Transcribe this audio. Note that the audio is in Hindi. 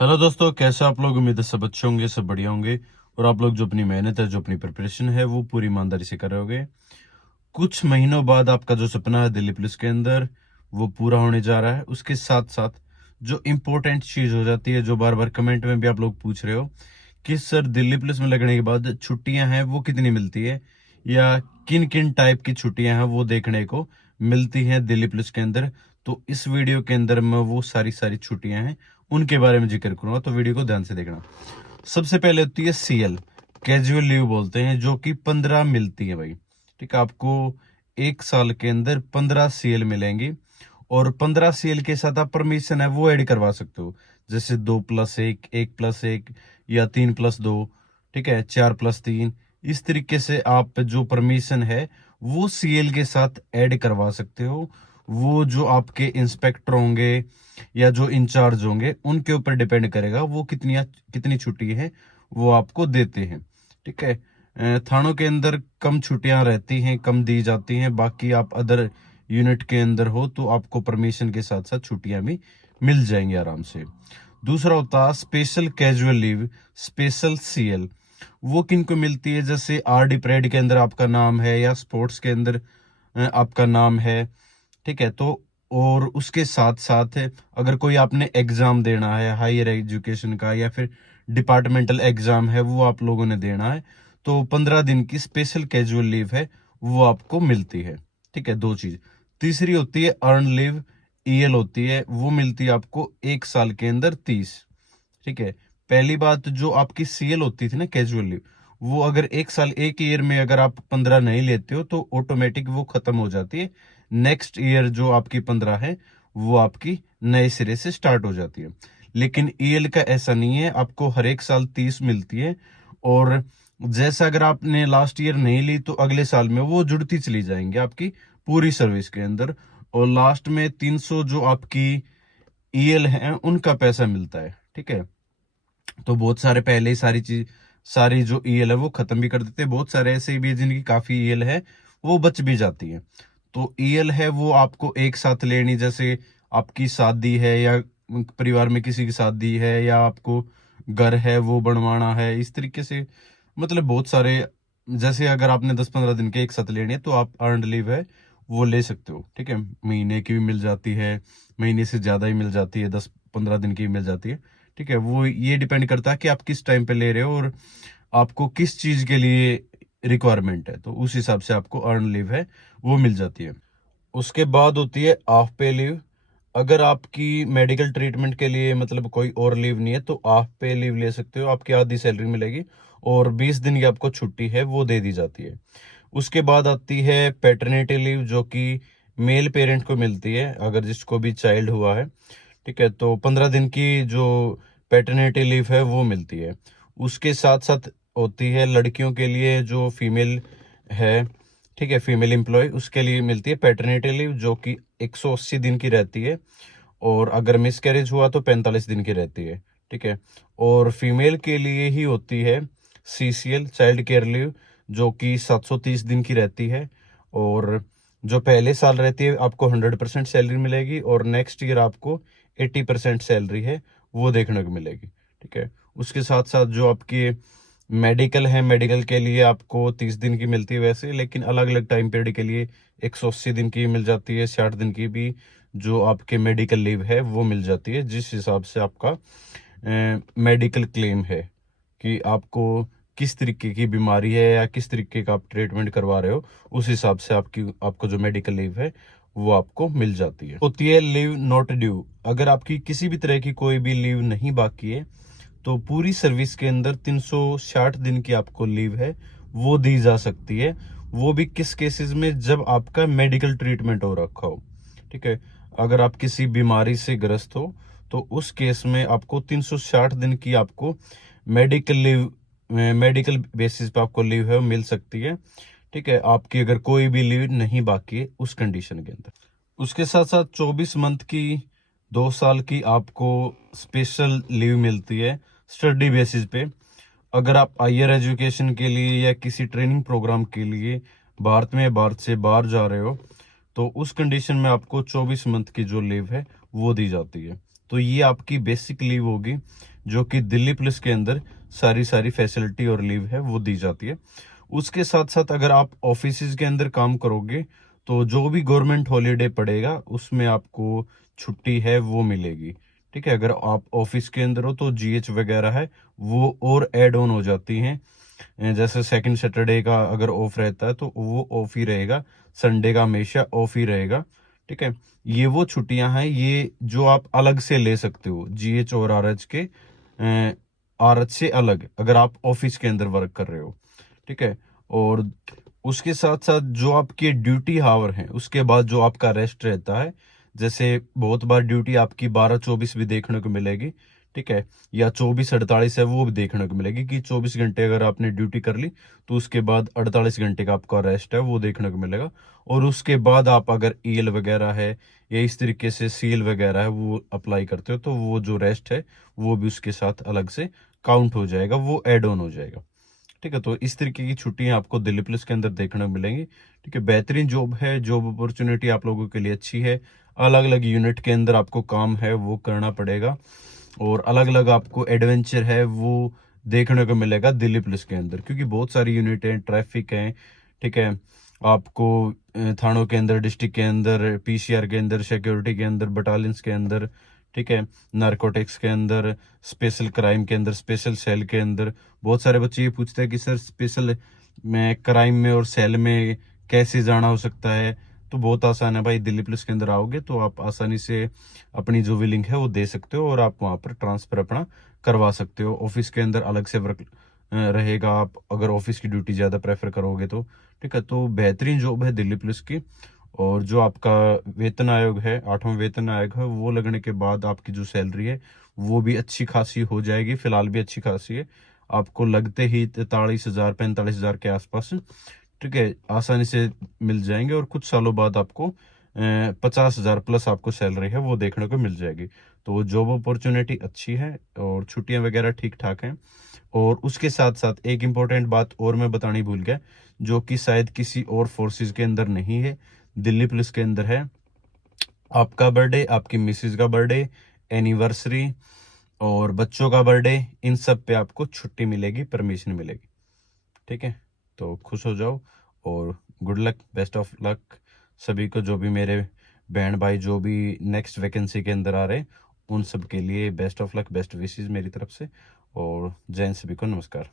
हेलो दोस्तों, कैसे आप लोग। उम्मीद है सब अच्छे होंगे, सब बढ़िया होंगे और आप लोग जो अपनी मेहनत है, जो अपनी प्रिपरेशन है, वो पूरी ईमानदारी से कर रहे होगे। कुछ महीनों बाद आपका जो सपना है दिल्ली पुलिस के अंदर, वो पूरा होने जा रहा है। उसके साथ साथ जो इम्पोर्टेंट चीज हो जाती है, जो बार बार कमेंट में भी आप लोग पूछ रहे हो कि सर दिल्ली पुलिस में लगने के बाद छुट्टियां हैं वो कितनी मिलती है, या किन किन टाइप की छुट्टियां हैं वो देखने को मिलती हैं दिल्ली पुलिस के अंदर। तो इस वीडियो के अंदर मैं वो सारी सारी छुट्टियां हैं उनके बारे में जिक्र करूंगा, तो वीडियो को ध्यान से देखना। सबसे पहले होती है सीएल, कैजुअल लीव बोलते हैं, जो कि 15 मिलती है भाई। ठीक है, आपको एक साल के अंदर 15 सीएल मिलेंगी और 15 सीएल के साथ आप परमिशन है वो ऐड करवा सकते हो, जैसे 2+1, 1+1 या 3+2। ठीक है, 4+3। इस तरीके से आप जो परमिशन है वो सीएल के साथ ऐड करवा सकते हो। वो जो आपके इंस्पेक्टर होंगे या जो इंचार्ज होंगे उनके ऊपर डिपेंड करेगा वो कितनी छुट्टी है वो आपको देते हैं। ठीक है, थानों के अंदर कम छुट्टियां रहती हैं, कम दी जाती हैं। बाकी आप अदर यूनिट के अंदर हो तो आपको परमिशन के साथ साथ छुट्टियां भी मिल जाएंगी आराम से। दूसरा होता है special casual leave, special CL. वो किन को मिलती है, जैसे आरडी परेड के अंदर आपका नाम है या स्पोर्ट्स के अंदर आपका नाम है। ठीक है, तो और उसके साथ साथ अगर कोई आपने एग्जाम देना है हायर एजुकेशन का, या फिर डिपार्टमेंटल एग्जाम है वो आप लोगों ने देना है, तो 15 दिन की स्पेशल कैजुअल लीव है वो आपको मिलती है। ठीक है, दो चीज। तीसरी होती है अर्न लीव, ईएल होती है, वो मिलती है आपको एक साल के अंदर 30। ठीक है, पहली बात जो आपकी सीएल होती थी ना, कैजुअल लीव, वो अगर एक साल एक ईयर में अगर आप 15 नहीं लेते हो तो ऑटोमेटिक वो खत्म हो जाती है। नेक्स्ट ईयर जो आपकी 15 है वो आपकी नए सिरे से स्टार्ट हो जाती है। लेकिन ईएल का ऐसा नहीं है, आपको हर एक साल 30 मिलती है। और जैसा अगर आपने लास्ट ईयर नहीं ली तो अगले साल में वो जुड़ती चली जाएंगी आपकी पूरी सर्विस के अंदर। और लास्ट में 300 जो आपकी ईएल है उनका पैसा मिलता है। ठीक है, तो बहुत सारे पहले ही सारी जो ईएल है वो खत्म भी कर देते हैं। बहुत सारे ऐसे भी हैं जिनकी काफी ईएल है वो बच भी जाती है। तो ईएल है वो आपको एक साथ लेनी, जैसे आपकी शादी है या परिवार में किसी की शादी है या आपको घर है वो बनवाना है, इस तरीके से मतलब बहुत सारे। जैसे अगर आपने 10-15 दिन के एक साथ लेने हैं तो आप अर्नड लीव है वो ले सकते हो। ठीक है, महीने की भी मिल जाती है, महीने से ज्यादा ही मिल जाती है, 10-15 दिन की भी मिल जाती है। ठीक है, वो ये डिपेंड करता है कि आप किस टाइम पे ले रहे हो और आपको किस चीज के लिए रिक्वायरमेंट है, तो उस हिसाब से आपको अर्न लीव है वो मिल जाती है। उसके बाद होती है ऑफ पे लीव। अगर आपकी मेडिकल ट्रीटमेंट के लिए मतलब कोई और लीव नहीं है तो ऑफ पे लीव ले सकते हो, आपकी आधी सैलरी मिलेगी और 20 दिन की आपको छुट्टी है वो दे दी जाती है। उसके बाद आती है पैटर्निटी लीव, जो कि मेल पेरेंट को मिलती है अगर जिसको भी चाइल्ड हुआ है। ठीक है, तो 15 दिन की जो पैटर्निटी लीव है वो मिलती है। उसके साथ साथ होती है लड़कियों के लिए जो फीमेल है, ठीक है, फीमेल एम्प्लॉय, उसके लिए मिलती है पैटर्निटी लीव, जो कि 180 दिन की रहती है। और अगर मिसकैरेज हुआ तो 45 दिन की रहती है। ठीक है, और फीमेल के लिए ही होती है सीसीएल, चाइल्ड केयर लीव, जो कि 730 दिन की रहती है। और जो पहले साल रहती है आपको 100% सैलरी मिलेगी और नेक्स्ट ईयर आपको 80% सैलरी है वो देखने को मिलेगी। ठीक है, उसके साथ साथ जो आपकी मेडिकल है, मेडिकल के लिए आपको 30 दिन की मिलती है वैसे, लेकिन अलग अलग टाइम पीरियड के लिए 180 दिन की मिल जाती है, 60 दिन की भी जो आपके मेडिकल लीव है वो मिल जाती है, जिस हिसाब से आपका मेडिकल क्लेम है कि आपको किस तरीके की बीमारी है या किस तरीके का आप ट्रीटमेंट करवा रहे हो, उस हिसाब से आपको जो मेडिकल लीव है वो आपको मिल जाती है। होती है लीव नॉट ड्यू। अगर आपकी किसी भी तरह की कोई भी लीव नहीं बाकी है तो पूरी सर्विस के अंदर 360 दिन की आपको लीव है वो दी जा सकती है। वो भी किस केसेस में, जब आपका मेडिकल ट्रीटमेंट हो रखा हो। ठीक है, अगर आप किसी बीमारी से ग्रस्त हो तो उस केस में आपको 360 दिन की आपको मेडिकल लीव, मेडिकल बेसिस पे आपको लीव है वो मिल सकती है। ठीक है, आपकी अगर कोई भी लीव नहीं बाकी है उस कंडीशन के अंदर। उसके साथ साथ 24 मंथ की, 2 साल की आपको स्पेशल लीव मिलती है स्टडी बेसिस पे। अगर आप हायर एजुकेशन के लिए या किसी ट्रेनिंग प्रोग्राम के लिए भारत में भारत से बाहर जा रहे हो तो उस कंडीशन में आपको 24 मंथ की जो लीव है वो दी जाती है। तो ये आपकी बेसिक लीव होगी, जो कि दिल्ली पुलिस के अंदर सारी फैसिलिटी और लीव है वो दी जाती है। उसके साथ साथ अगर आप ऑफिस के अंदर काम करोगे तो जो भी गवर्नमेंट हॉलीडे पड़ेगा उसमें आपको छुट्टी है वो मिलेगी। ठीक है, अगर आप ऑफिस के अंदर हो तो जीएच वगैरह है वो और ऐड ऑन हो जाती हैं। जैसे सेकंड सैटरडे का अगर ऑफ रहता है तो वो ऑफ ही रहेगा, संडे का हमेशा ऑफ ही रहेगा। ठीक है, ये वो छुट्टियां हैं ये जो आप अलग से ले सकते हो जीएच और आरएच के, आरएच से अलग अगर आप ऑफिस के अंदर वर्क कर रहे हो। ठीक है, और उसके साथ साथ जो आपके ड्यूटी हावर हैं उसके बाद जो आपका रेस्ट रहता है, जैसे बहुत बार ड्यूटी आपकी 12-24 भी देखने को मिलेगी। ठीक है, या 24-48 है वो भी देखने को मिलेगी कि 24 घंटे अगर आपने ड्यूटी कर ली तो उसके बाद 48 घंटे का आपका रेस्ट है वो देखने को मिलेगा। और उसके बाद आप अगर ईएल वगैरह है या इस तरीके से सीएल वगैरह है वो अप्लाई करते हो तो वो जो रेस्ट है वो भी उसके साथ अलग से काउंट हो जाएगा, वो एड ऑन हो जाएगा। ठीक है, तो इस तरीके की छुट्टियां आपको दिल्ली पुलिस के अंदर देखने को मिलेंगी। ठीक है, बेहतरीन जॉब है, जॉब अपॉर्चुनिटी आप लोगों के लिए अच्छी है। अलग अलग यूनिट के अंदर आपको काम है वो करना पड़ेगा और अलग अलग आपको एडवेंचर है वो देखने को मिलेगा दिल्ली पुलिस के अंदर, क्योंकि बहुत सारी यूनिट हैं, ट्रैफिक है। ठीक है, आपको थानों के अंदर, डिस्ट्रिक्ट के अंदर, पीसीआर के अंदर, सिक्योरिटी के अंदर, बटालियंस के अंदर, ठीक है, नारकोटिक्स के अंदर, स्पेशल क्राइम के अंदर, स्पेशल सेल के अंदर। बहुत सारे बच्चे ये पूछते हैं कि सर स्पेशल में क्राइम में और सेल में कैसे जाना हो सकता है। तो बहुत आसान है भाई, दिल्ली पुलिस के अंदर आओगे तो आप आसानी से अपनी जो भी लिंक है वो दे सकते हो और आप वहां पर ट्रांसफर अपना करवा सकते हो। ऑफिस के अंदर अलग से वर्क रहेगा, आप अगर ऑफिस की ड्यूटी ज़्यादा प्रेफर करोगे तो। ठीक है, तो बेहतरीन जॉब है दिल्ली पुलिस की। और जो आपका वेतन आयोग है, 8वां वेतन आयोग है, वो लगने के बाद आपकी जो सैलरी है वो भी अच्छी खासी हो जाएगी। फिलहाल भी अच्छी खासी है, आपको लगते ही 43,000 45,000 के आसपास, ठीक है, आसानी से मिल जाएंगे। और कुछ सालों बाद आपको 50,000 प्लस आपको सैलरी है वो देखने को मिल जाएगी। तो जॉब अपॉर्चुनिटी अच्छी है और छुट्टियां वगैरह ठीक ठाक हैं। और उसके साथ साथ एक इम्पोर्टेंट बात और मैं बतानी भूल गया, जो कि शायद किसी और फोर्सेस के अंदर नहीं है, दिल्ली पुलिस के अंदर है। आपका बर्थडे, आपकी मिसेज का बर्थडे, एनिवर्सरी और बच्चों का बर्थडे, इन सब पे आपको छुट्टी मिलेगी, परमिशन मिलेगी। ठीक है, तो खुश हो जाओ और good luck, best of luck सभी को, जो भी मेरे बहन भाई जो भी नेक्स्ट वैकेंसी के अंदर आ रहे उन सब के लिए best of luck, best wishes मेरी तरफ से। और जय हिंद, सभी को नमस्कार।